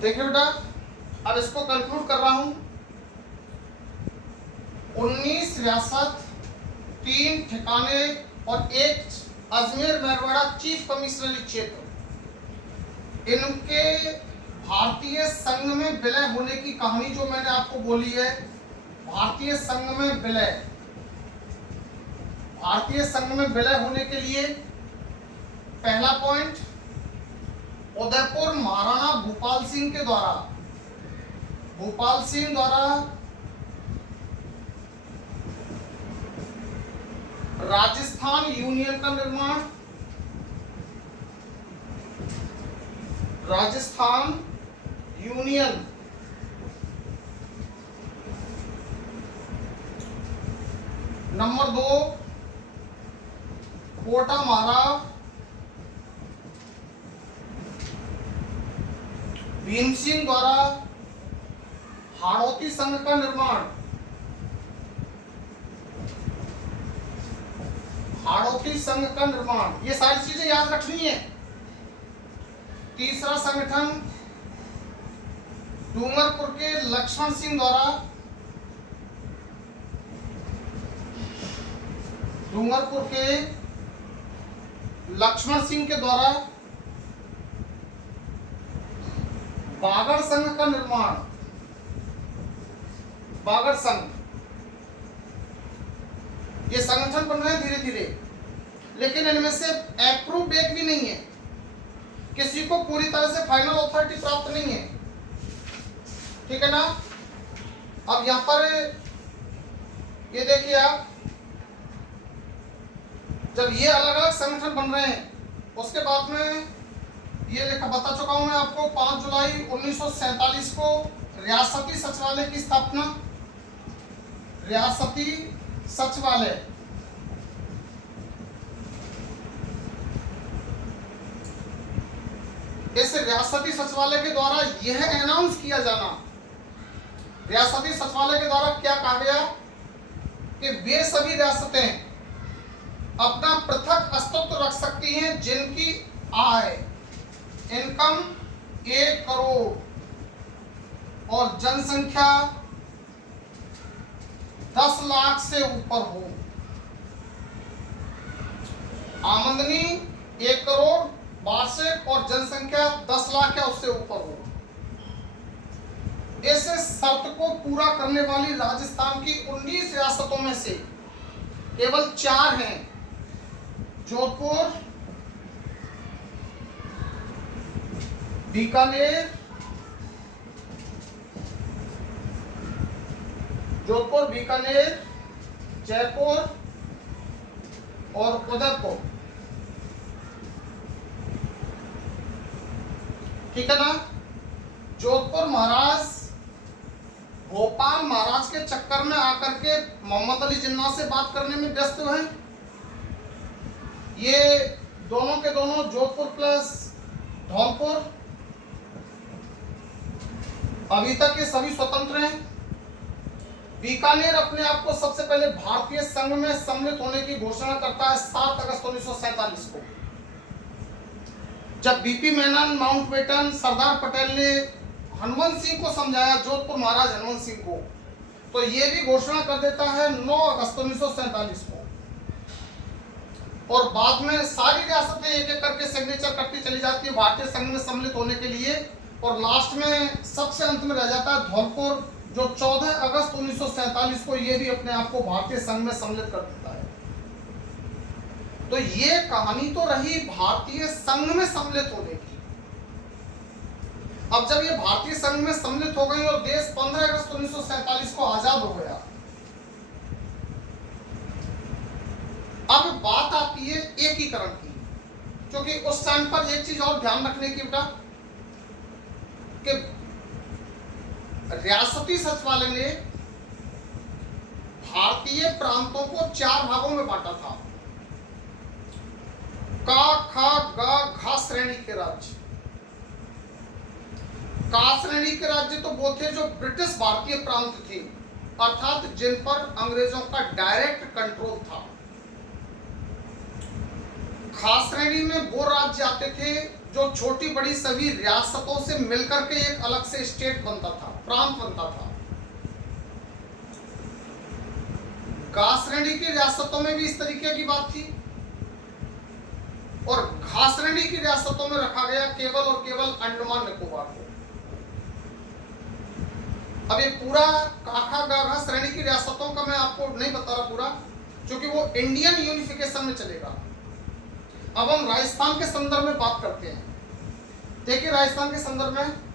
देखिए बेटा, अब इसको कंक्लूड कर रहा हूं। 19 रियासत, 3 ठिकाने और 1 अजमेर मेरवाड़ा चीफ कमिश्नरी क्षेत्र, इनके भारतीय संघ में विलय होने की कहानी जो मैंने आपको बोली है, भारतीय संघ में विलय, भारतीय संघ में विलय होने के लिए पहला पॉइंट, उदयपुर महाराणा भूपाल सिंह के द्वारा, भूपाल सिंह द्वारा राजस्थान यूनियन का निर्माण, राजस्थान यूनियन, नंबर 2 कोटा महारा भीम सिंह द्वारा हाड़ौती संघ का निर्माण, हाड़ौती संघ का निर्माण, ये सारी चीजें याद रखनी है। तीसरा संगठन डूंगरपुर के लक्ष्मण सिंह द्वारा, डूंगरपुर के लक्ष्मण सिंह के द्वारा बागड़ संघ का निर्माण, बागड़ संघ, ये संगठन बन रहे हैं धीरे धीरे, लेकिन इनमें से अप्रूव एक भी नहीं है, किसी को पूरी तरह से फाइनल अथॉरिटी प्राप्त नहीं है, ठीक है ना। अब यहां पर ये देखिए आप, जब ये अलग अलग संगठन बन रहे हैं, उसके बाद में ये लिखा बता चुका हूं मैं आपको, 5 जुलाई 1947 को रियासती सचिवालय की स्थापना, रियासती सचिवालय, इस रियासती सचिवालय के द्वारा यह अनाउंस किया जाना, रियासती सचिवालय के द्वारा क्या कहा गया कि वे सभी रियासतें अपना पृथक अस्तित्व रख सकती हैं जिनकी आय, इनकम 1 करोड़ और जनसंख्या 10 लाख से ऊपर हो, आमदनी 1 करोड़ वार्षिक और जनसंख्या 10 लाख या उससे ऊपर हो। इस शर्त को पूरा करने वाली राजस्थान की 19 रियासतों में से केवल 4 हैं, जोधपुर, बीकानेर, जोधपुर, बीकानेर, जयपुर और उदयपुर, ठीक है ना। जोधपुर महाराज भोपाल महाराज के चक्कर में आकर के मोहम्मद अली जिन्ना से बात करने में व्यस्त हुए। ये दोनों के दोनों जोधपुर प्लस धौलपुर अभी तक ये सभी स्वतंत्र हैं। बीकानेर अपने आप को सबसे पहले भारतीय संघ में सम्मिलित होने की घोषणा करता है 7 अगस्त 1947 को, जब बीपी मेनन, माउंटबेटन, सरदार पटेल ने हनुमंत सिंह को समझाया, जोधपुर महाराज हनुमंत सिंह को, तो ये भी घोषणा कर देता है 9 अगस्त 1947 को। और बाद में सारी रियासतें एक एक करके सिग्नेचर करती चली जाती है भारतीय संघ में सम्मिलित होने के लिए, और लास्ट में सबसे अंत में रह जाता है धौलपुर, जो 14 अगस्त 1947 को ये भी अपने आप को भारतीय संघ में सम्मिलित कर देता है। तो ये कहानी तो रही भारतीय संघ में सम्मिलित होने की। अब जब ये भारतीय संघ में सम्मिलित हो गई और देश 15 अगस्त 1947 को आजाद हो गया, अब बात आती है एकीकरण की, क्योंकि उस टाइम पर एक चीज और ध्यान रखने की बेटा, कि रियासती सचिवालय ने भारतीय प्रांतों को 4 भागों में बांटा था। का, खा, गा, घा श्रेणी के राज्य। का श्रेणी के राज्य तो वो थे जो ब्रिटिश भारतीय प्रांत थे, अर्थात जिन पर अंग्रेजों का डायरेक्ट कंट्रोल था। खा श्रेणी में वो राज्य आते थे जो छोटी बड़ी सभी रियासतों से मिलकर के एक अलग से स्टेट बनता था, प्रांत बनता था। गा श्रेणी की रियासतों में भी इस तरीके की बात थी और घा श्रेणी की रियासतों में रखा गया केवल और केवल अंडमान निकोबार को। अब ये पूरा काखा गाघा श्रेणी की रियासतों का मैं आपको नहीं बता रहा पूरा, क्योंकि वो इंडियन यूनिफिकेशन में चलेगा। अब हम राजस्थान के संदर्भ में बात करते हैं। देखिए राजस्थान के संदर्भ में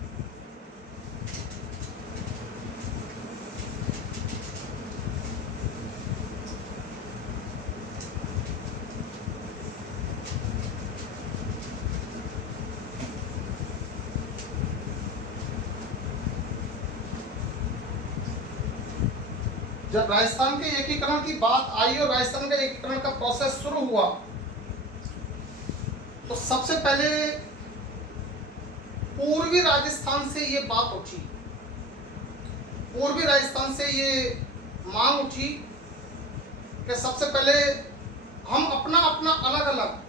जब राजस्थान के एकीकरण की बात आई और राजस्थान का एकीकरण का प्रोसेस शुरू हुआ, तो सबसे पहले पूर्वी राजस्थान से ये बात उठी, पूर्वी राजस्थान से ये मांग उठी कि सबसे पहले हम अपना अपना अलग अलग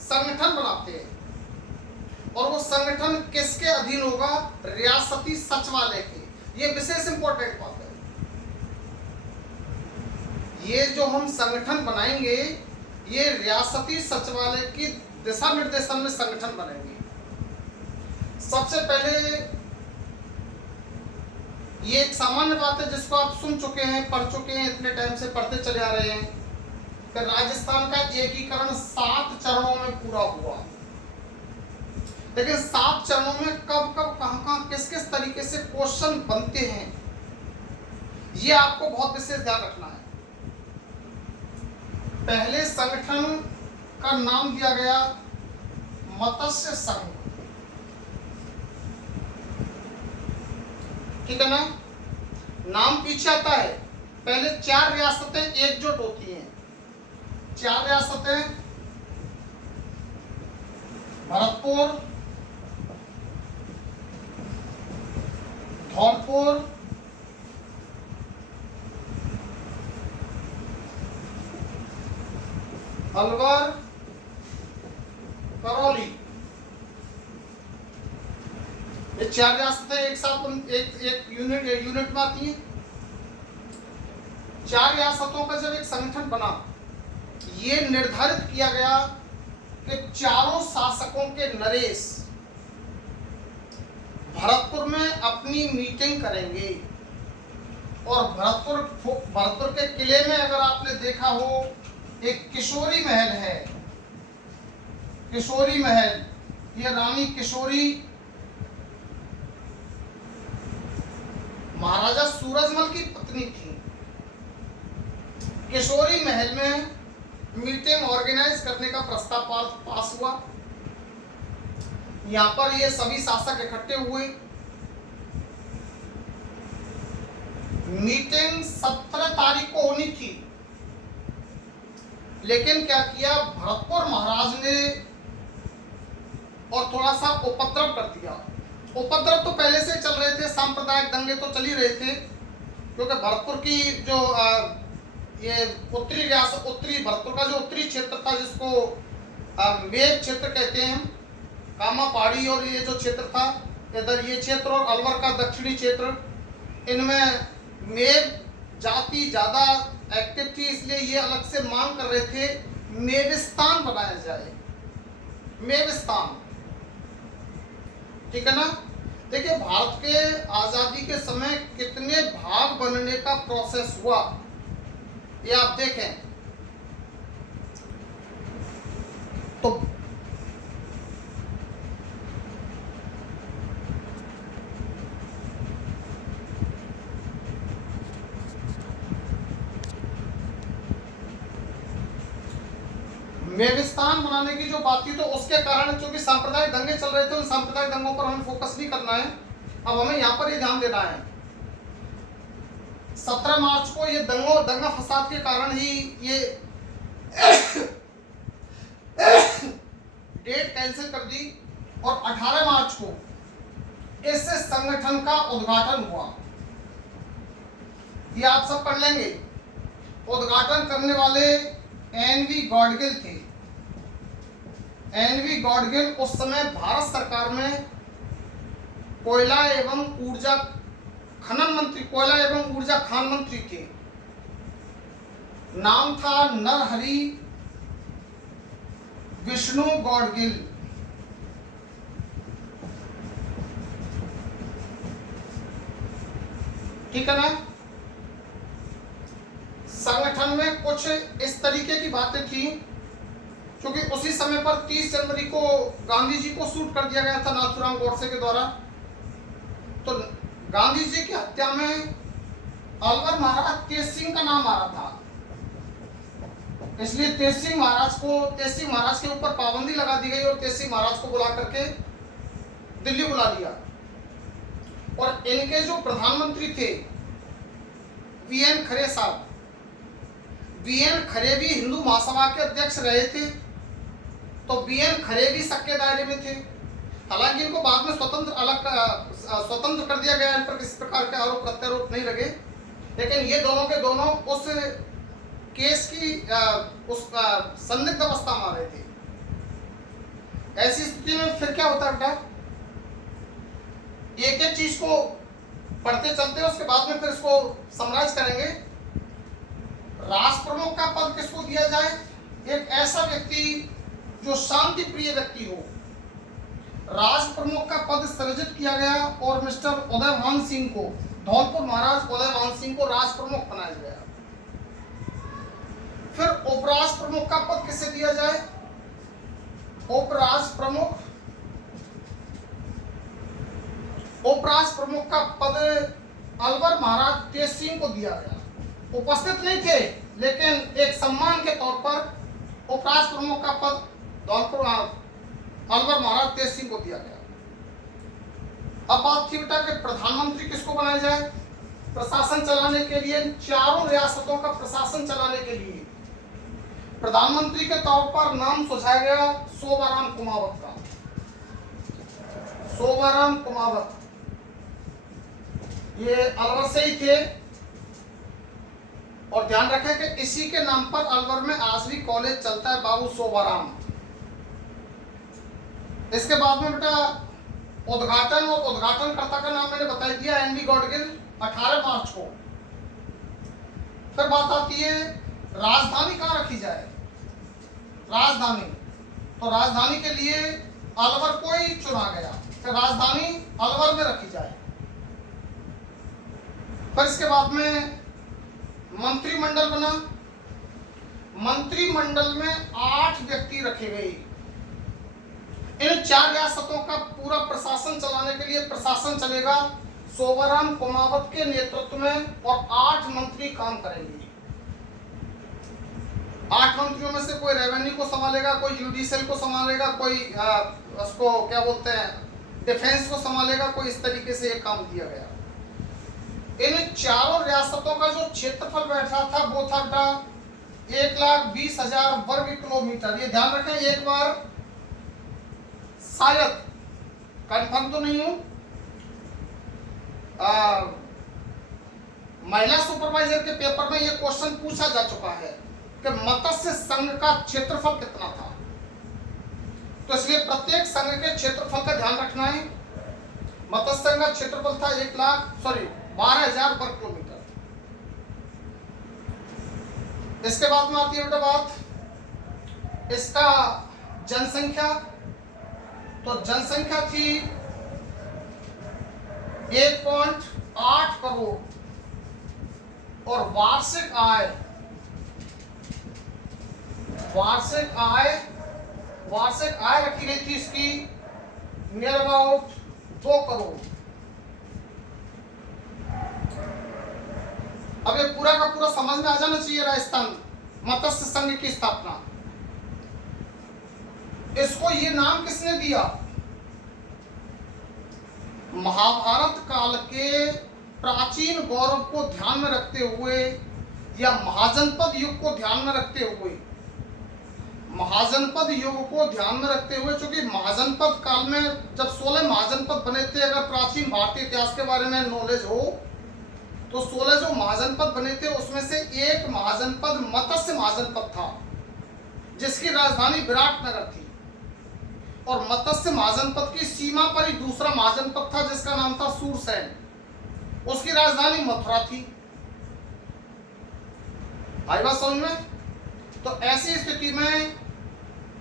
संगठन बनाते हैं और वो संगठन किसके अधीन होगा? रियासती सचिवालय के। ये विशेष इंपॉर्टेंट बात है। ये जो हम संगठन बनाएंगे ये रियासती सचिवालय की दिशा निर्देशन में संगठन बनेंगे। सबसे पहले ये एक सामान्य बात है जिसको आप सुन चुके हैं, पढ़ चुके हैं, इतने टाइम से पढ़ते चले आ रहे हैं कि राजस्थान का एकीकरण 7 चरणों में पूरा हुआ। लेकिन 7 चरणों में कब कब कहां किस किस तरीके से क्वेश्चन बनते हैं ये आपको बहुत विशेष ध्यान रखना है। पहले संगठन का नाम दिया गया मत्स्य संघ, ठीक है ना? नाम पीछे आता है। पहले 4 रियासतें एकजुट होती हैं। 4 रियासतें भरतपुर, धौलपुर, अलवर, करौली। ये 4 रियासतें एक साथ एक यूनिट में आती हैं। 4 रियासतों का जब एक संगठन बना, ये निर्धारित किया गया कि चारों शासकों के नरेश भरतपुर में अपनी मीटिंग करेंगे। और भरतपुर के किले में अगर आपने देखा हो, एक किशोरी महल है, किशोरी महल। ये रानी किशोरी महाराजा सूरजमल की पत्नी थी। किशोरी महल में मीटिंग ऑर्गेनाइज करने का प्रस्ताव पास हुआ। यहां पर ये सभी शासक इकट्ठे हुए। मीटिंग 17 तारीख को होनी थी, लेकिन क्या किया भरतपुर महाराज ने और थोड़ा सा उपद्रव कर दिया। उपद्रव तो पहले से चल रहे थे, सांप्रदायिक दंगे तो चल ही रहे थे, क्योंकि भरतपुर की जो ये उत्तरी रियासत, उत्तरी भरतपुर का जो उत्तरी क्षेत्र था जिसको मेव क्षेत्र कहते हैं, कामा पहाड़ी और ये जो क्षेत्र था इधर, ये क्षेत्र और अलवर का दक्षिणी क्षेत्र, इनमें मेव जाति ज्यादा एक्टिव थी, इसलिए ये अलग से मांग कर रहे थे मेविस्तान बनाया जाए। मेविस्तान, ठीक है ना? देखिए भारत के आजादी के समय कितने भाग बनने का प्रोसेस हुआ ये आप देखें तो मेविस्तान बनाने की जो बात थी, तो उसके कारण चूंकि सांप्रदायिक दंगे चल रहे थे, उन सांप्रदायिक दंगों पर हमें फोकस नहीं करना है। अब हमें यहाँ पर ये ध्यान देना है 17 मार्च को ये दंगा फसाद के कारण ही ये डेट कैंसिल कर दी और 18 मार्च को इस संगठन का उद्घाटन हुआ। ये आप सब पढ़ लेंगे। उद्घाटन करने वाले एन वी गॉडगिल थे। एनवी गॉडगिल उस समय भारत सरकार में कोयला एवं ऊर्जा खनन मंत्री, कोयला एवं ऊर्जा खान मंत्री थे। नाम था नरहरि विष्णु गॉडगिल। ठीक है ना। संगठन में कुछ इस तरीके की बातें थी, क्योंकि उसी समय पर 30 जनवरी को गांधी जी को शूट कर दिया गया था नाथूराम गोडसे के द्वारा। तो गांधी जी की हत्या में अलवर महाराज तेज सिंह का नाम आ रहा था, इसलिए तेज सिंह महाराज के ऊपर पाबंदी लगा दी गई और तेज सिंह महाराज को बुला करके दिल्ली बुला लिया। और इनके जो प्रधानमंत्री थे वीएन खरे साहब, वीएन खरे भी हिंदू महासभा के अध्यक्ष रहे थे, तो वीएन खरे भी सबके दायरे में थे। हालांकि इनको बाद में स्वतंत्र कर दिया गया, इन पर किसी प्रकार के आरोप प्रत्यारोप नहीं लगे, लेकिन ये दोनों के दोनों उस केस की संदिग्ध अवस्था में आ रहे थे। ऐसी स्थिति में फिर क्या होता है बेटा, एक एक चीज को पढ़ते चलते हैं, उसके बाद में फिर इसको समराइज करेंगे। राष्ट्र प्रमुख का पद किसको दिया जाए? एक ऐसा व्यक्ति जो शांति प्रिय व्यक्ति हो। राष्ट्र प्रमुख का पद सृजित किया गया और मिस्टर उदयभान सिंह को, धौलपुर महाराज उदयभान सिंह को राष्ट्र प्रमुख बनाया गया। फिर उपराष्ट्र प्रमुख का पद किसे दिया जाए? उपराष्ट्र प्रमुख का पद अलवर महाराज तेज सिंह को दिया गया। उपस्थित नहीं थे, लेकिन एक सम्मान के तौर पर उपराष्ट्र प्रमुख का पद धौलपुर अलवर महाराज तेज सिंह को दिया गया। अब बात थी बेटा कि प्रधानमंत्री किसको बनाया जाए? प्रशासन चलाने के लिए, चारों रियासतों का प्रशासन चलाने के लिए प्रधानमंत्री के तौर पर नाम सुझाया गया शोभाराम कुमावत का। शोभाराम कुमावत ये अलवर से ही थे, और ध्यान रखें कि इसी के नाम पर अलवर में आज भी कॉलेज चलता है, बाबू शोभाराम। इसके बाद में बेटा उद्घाटन और उद्घाटनकर्ता का नाम मैंने बता दिया, एनवी गॉडगिल 18 मार्च को। फिर बात आती है राजधानी कहाँ रखी जाए? राजधानी, तो राजधानी के लिए अलवर को ही चुना गया, फिर राजधानी अलवर में रखी जाए। फिर इसके बाद में मंत्रिमंडल बना। मंत्रिमंडल में 8 व्यक्ति रखे गए। इन 4 रियासतों का पूरा प्रशासन चलाने के लिए प्रशासन चलेगा शोभाराम कुमावत के नेतृत्व में, और 8 मंत्री काम करेंगे। 8 मंत्रियों में से कोई रेवेन्यू को संभालेगा, कोई जुडिशियल को संभालेगा, कोई उसको क्या बोलते हैं डिफेंस को संभालेगा, कोई इस तरीके से एक काम दिया गया। इन चारों रियासतों का जो क्षेत्रफल बैठा था वो था 1,20,000 वर्ग किलोमीटर। ये ध्यान रखें, एक बार शायद कंफर्म तो नहीं हूं, महिला सुपरवाइजर के पेपर में ये क्वेश्चन पूछा जा चुका है कि मत्स्य संघ का क्षेत्रफल कितना था। तो इसलिए प्रत्येक संघ के क्षेत्रफल का ध्यान रखना है। मत्स्य संघ का क्षेत्रफल था 12,000 वर्ग किलोमीटर। इसके बाद में आती है बेटा बात इसका जनसंख्या। तो जनसंख्या थी 1.8 करोड़, और वार्षिक आय रखी गई थी इसकी नियर अबाउट 2 करोड़। अब ये पूरा का पूरा समझ में आ जाना चाहिए। राजस्थान मत्स्य संघ की स्थापना, इसको ये नाम किसने दिया? महाभारत काल के प्राचीन गौरव को ध्यान में रखते हुए, या महाजनपद युग को ध्यान में रखते हुए, चूंकि महाजनपद काल में जब 16 महाजनपद बने थे, अगर प्राचीन भारतीय इतिहास के बारे में नॉलेज हो तो 16 जो महाजनपद बने थे उसमें से एक महाजनपद मत्स्य महाजनपद था, जिसकी राजधानी विराटनगर थी। और मत्स्य महाजनपद की सीमा पर ही दूसरा महाजनपद था जिसका नाम था सूरसेन। उसकी राजधानी मथुरा थी। आई बात समझ में? तो ऐसी स्थिति में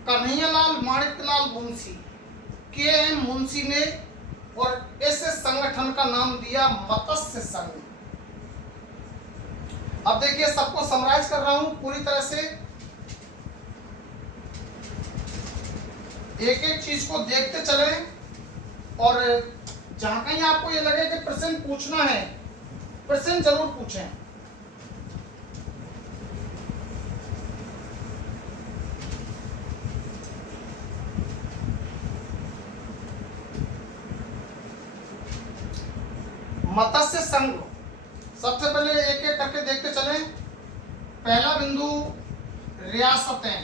कन्हैयालाल माणिक्यलाल मुंशी, के एम मुंशी ने और इस संगठन का नाम दिया मत्स्य संघ। अब देखिए, सबको समराइज कर रहा हूं पूरी तरह से, एक एक चीज को देखते चले, और जहां कहीं आपको ये लगे कि प्रश्न पूछना है, प्रश्न जरूर पूछें। मत्स्य संघ, सबसे पहले एक एक करके देखते चले। पहला बिंदु, रियासतें।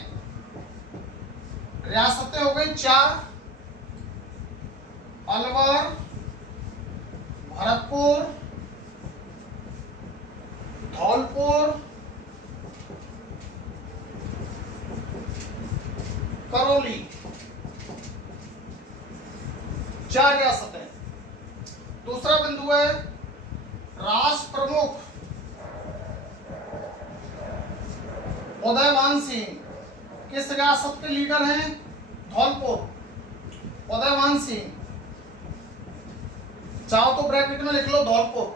रियासतें हो गई 4, अलवर, भरतपुर, धौलपुर, करौली, 4 रियासतें। दूसरा बिंदु है राष्ट्र प्रमुख उदयभान सिंह। किस रियासत के लीडर हैं? धौलपुर, उदयभान सिंह। चाहो तो ब्रैकेट में लिख लो धौलपुर।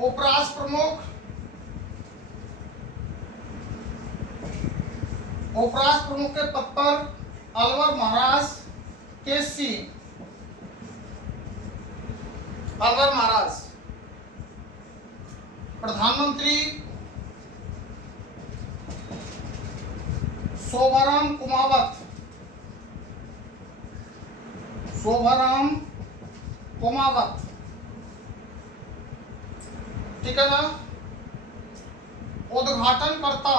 उपराष्ट्र प्रमुख, उपराष्ट्र प्रमुख के पद पर अलवर महाराज केसी, अलवर महाराज। प्रधानमंत्री शोभाराम कुमावत, शोभाराम कुमावत, ठीक है ना। उद्घाटनकर्ता,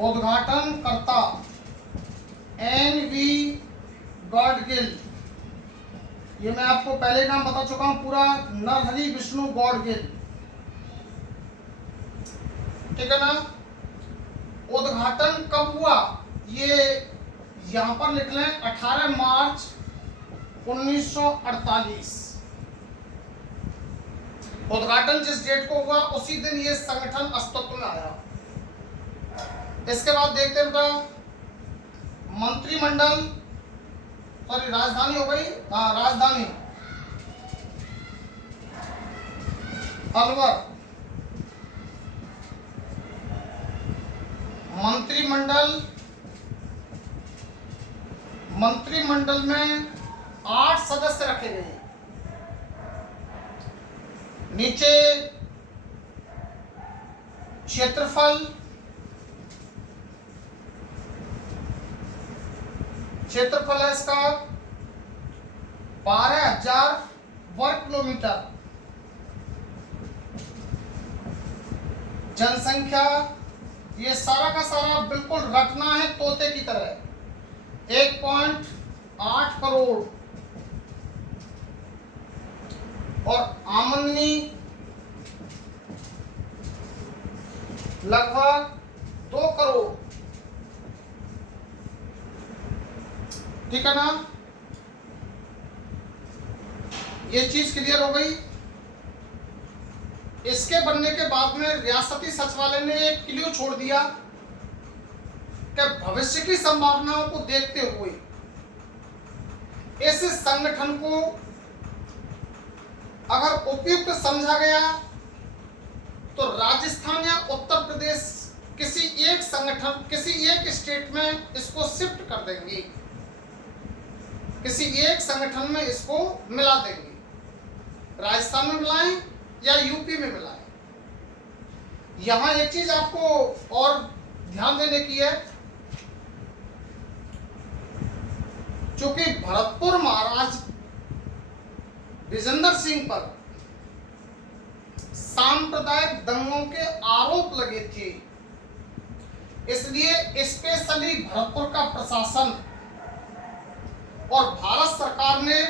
उद्घाटनकर्ता एन.वी. गॉडगिल। ये मैं आपको पहले नाम बता चुका हूं पूरा, नरहरि विष्णु गॉडगिल, ठीक है ना। उद्घाटन कब हुआ ये यहां पर लिख लें, 18 मार्च 1948। उद्घाटन जिस डेट को हुआ उसी दिन ये संगठन अस्तित्व में आया। इसके बाद देखते हैं बेटा, मंत्रिमंडल, सॉरी राजधानी हो गई, हाँ राजधानी अलवर। मंत्रिमंडल, मंत्रिमंडल में 8 सदस्य रखे गए। नीचे क्षेत्रफल, क्षेत्रफल है इसका 12,000 वर्ग किलोमीटर। जनसंख्या, ये सारा का सारा बिल्कुल रटना है तोते की तरह, 1.8 करोड़। और आमदनी लगभग 2 करोड़, ठीक है ना। ये चीज क्लियर हो गई। इसके बनने के बाद में रियासती सचिवालय ने एक क्लू छोड़ दिया कि भविष्य की संभावनाओं को देखते हुए इस संगठन को अगर उपयुक्त समझा गया तो राजस्थान या उत्तर प्रदेश किसी एक संगठन, किसी एक स्टेट में इसको शिफ्ट कर देंगे, किसी एक संगठन में इसको मिला देंगे। राजस्थान में मिलाएं या यूपी में मिलाएं। यहां एक चीज आपको और ध्यान देने की है, चूंकि भरतपुर महाराज विजेंद्र सिंह पर सांप्रदायिक दंगों के आरोप लगे थे, इसलिए स्पेशली भरतपुर का प्रशासन और भारत सरकार ने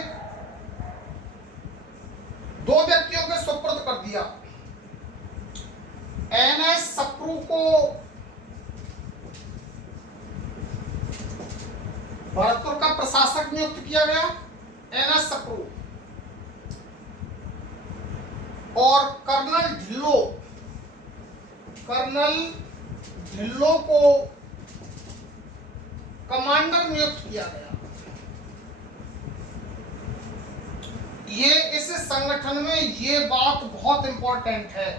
2 व्यक्तियों के सुपुर्द कर दिया। एन.एस. सप्रू को भरतपुर का प्रशासक नियुक्त किया गया एनएस सप्रू, और कर्नल ढिल्लो को कमांडर नियुक्त किया गया। ये इस संगठन में ये बात बहुत इंपॉर्टेंट है।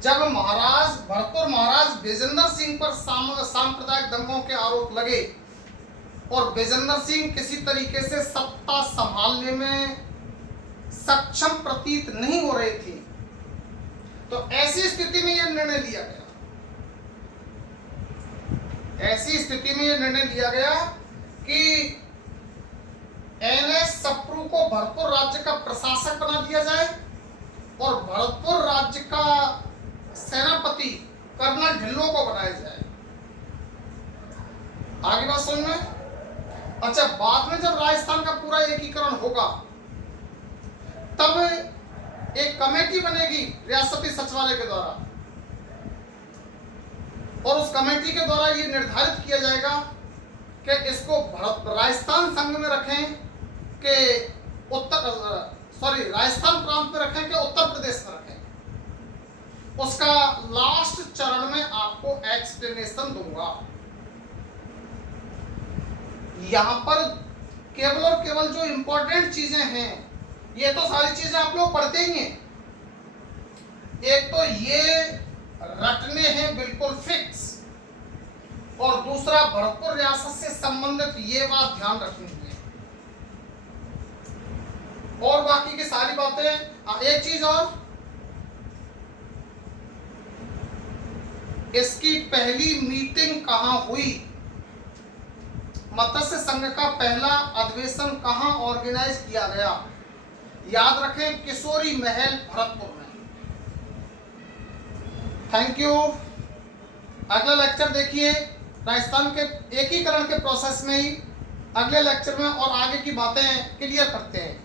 जब भरतपुर महाराज विजेंद्र सिंह पर सांप्रदायिक दंगों के आरोप लगे और विजेंद्र सिंह किसी तरीके से सत्ता संभालने में सक्षम प्रतीत नहीं हो रहे थे, तो ऐसी स्थिति में यह निर्णय लिया गया। ऐसी स्थिति में यह निर्णय लिया गया कि एनएस सप्रू को भरतपुर राज्य का प्रशासक बना दिया जाए और भरतपुर राज्य का सेनापति कर्नल ढिल्लो को बनाया जाए। आगे बात समझ में? अच्छा, बाद में जब राजस्थान का पूरा एकीकरण होगा तब एक कमेटी बनेगी रियासती सचिवालय के द्वारा, और उस कमेटी के द्वारा ये निर्धारित किया जाएगा कि इसको राजस्थान संघ में रखें कि राजस्थान प्रांत में रखें कि उत्तर प्रदेश में रखें। उसका लास्ट चरण में आपको एक्सप्लेनेशन दूंगा। यहां पर केवल और केवल जो इंपॉर्टेंट चीजें हैं, ये तो सारी चीजें आप लोग पढ़ते ही हैं। एक तो ये रटने हैं बिल्कुल फिक्स, और दूसरा भरतपुर रियासत से संबंधित ये बात ध्यान रखनी है। और बाकी की सारी बातें, एक चीज और, इसकी पहली मीटिंग कहां हुई, मत्स्य संघ का पहला अधिवेशन कहां ऑर्गेनाइज किया गया, याद रखें किशोरी महल भरतपुर में। Thank you. अगला लेक्चर देखिए राजस्थान के एकीकरण के प्रोसेस में ही, अगले लेक्चर में और आगे की बातें क्लियर करते हैं।